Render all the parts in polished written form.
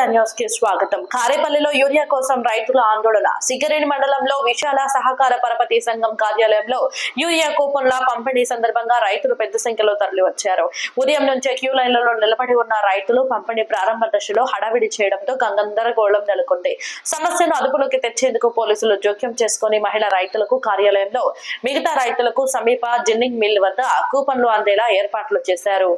India news కి స్వాగతం. కారేపల్లిలో urea కోసం రైతుల ఆందోళన. సింగరేణి మండలంలో విశాల సహకార పరపతి సంఘం కార్యాలయంలో యూరియా కూపన్ల పంపిణీ సందర్భంగా రైతులు పెద్ద సంఖ్యలో తరలివచ్చారు. ఉదయం నుంచే క్యూ లైన్లలో నిలబడి ఉన్న రైతులు పంపిణీ ప్రారంభ దశలో హడావిడి చేయడంతో గందరగోళం నెలకొంది. సమస్యను అదుపులోకి తెచ్చేందుకు పోలీసులు జోక్యం చేసుకుని మహిళా రైతులకు కార్యాలయంలో, మిగతా రైతులకు సమీప జిన్నింగ్ మిల్ వద్ద కూపన్లు అందేలా ఏర్పాట్లు చేశారు.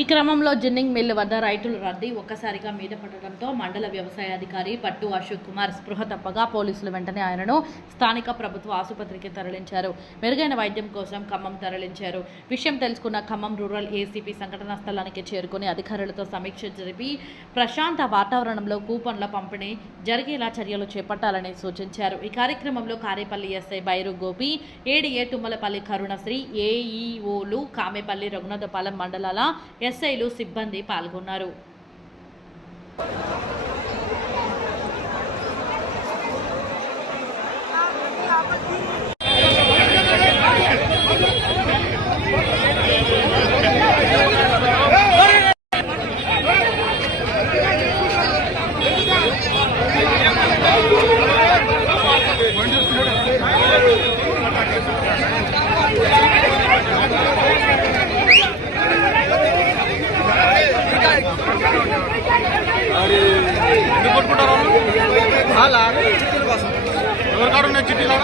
ఈ క్రమంలో జిన్నింగ్ మిల్ వద్ద రైతుల రద్దీ ఒక్కసారిగా మీద పడడంతో మండల వ్యవసాయ అధికారి పట్టు అశోక్ కుమార్ స్పృహ తప్పగా పోలీసులు వెంటనే ఆయనను స్థానిక ప్రభుత్వ ఆసుపత్రికి తరలించారు. మెరుగైన వైద్యం కోసం ఖమ్మం తరలించారు. విషయం తెలుసుకున్న ఖమ్మం రూరల్ ఏసీపీ సంఘటనా స్థలానికి చేరుకుని అధికారులతో సమీక్ష జరిపి ప్రశాంత వాతావరణంలో కూపన్ల పంపిణీ జరిగేలా చర్యలు చేపట్టాలని సూచించారు. ఈ కార్యక్రమంలో కారేపల్లి ఎస్ఐ బైరు గోపి, ఏడీఏ తుమ్మలపల్లి కరుణశ్రీ, ఏఈఓలు కామెపల్లి, రఘునాథపాలెం మండలాల ఎస్ఐలు, సిబ్బంది పాల్గొన్నారు. ఎవరికాడున్న చిట్టీలో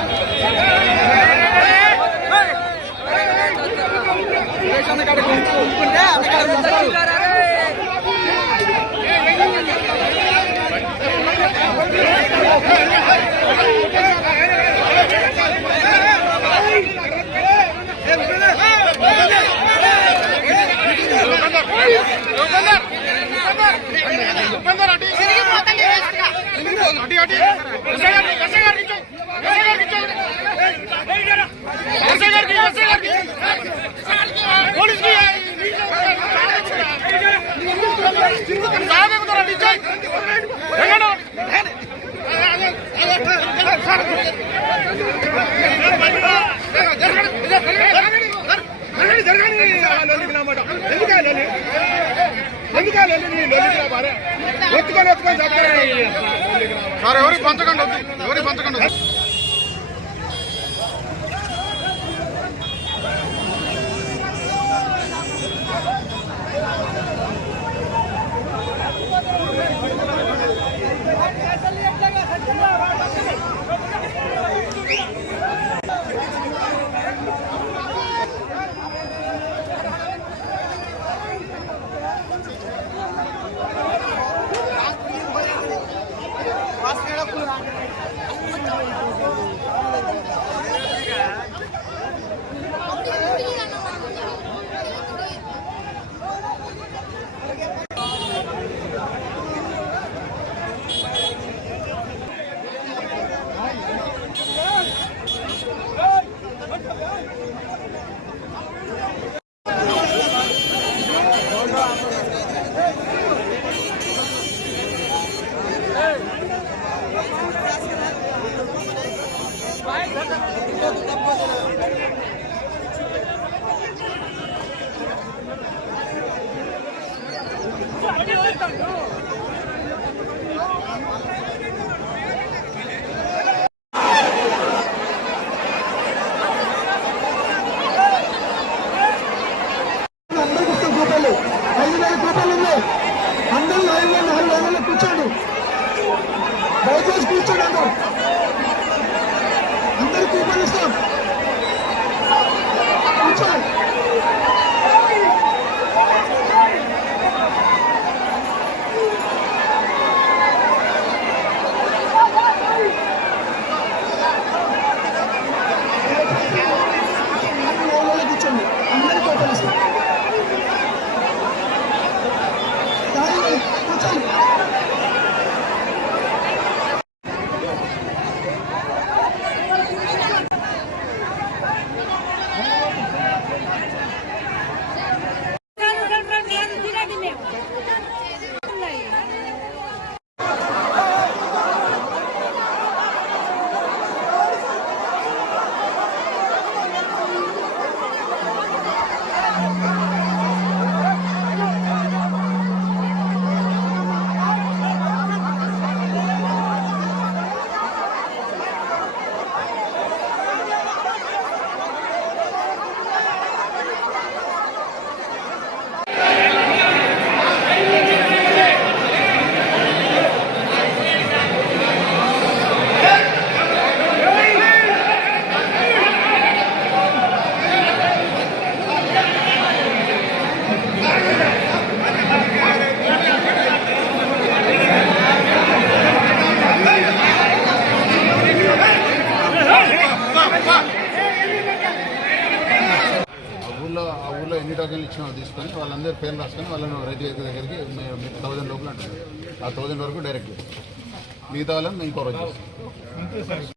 సార్ ఎవరికి పంచకండి, ఎవరికి పంచకండి. కూర్చోండి, దయచేసి కూర్చోండి. అందరూ కూపన్ ఇస్తాం, కూర్చోండి. కూర్చోండి, అందరూ కూపన్ ఇస్తాం. కూర్చోండి. వచ్చిన వాళ్ళు తీసుకొని వాళ్ళందరూ పేర్లు రాసుకొని వాళ్ళని రైతు వేదిక దగ్గరికి మీరు 1000 లోపల అంటున్నారు. ఆ 1000 వరకు డైరెక్ట్ మిగతా వాళ్ళని ఇంకో రోజు చేస్తాం.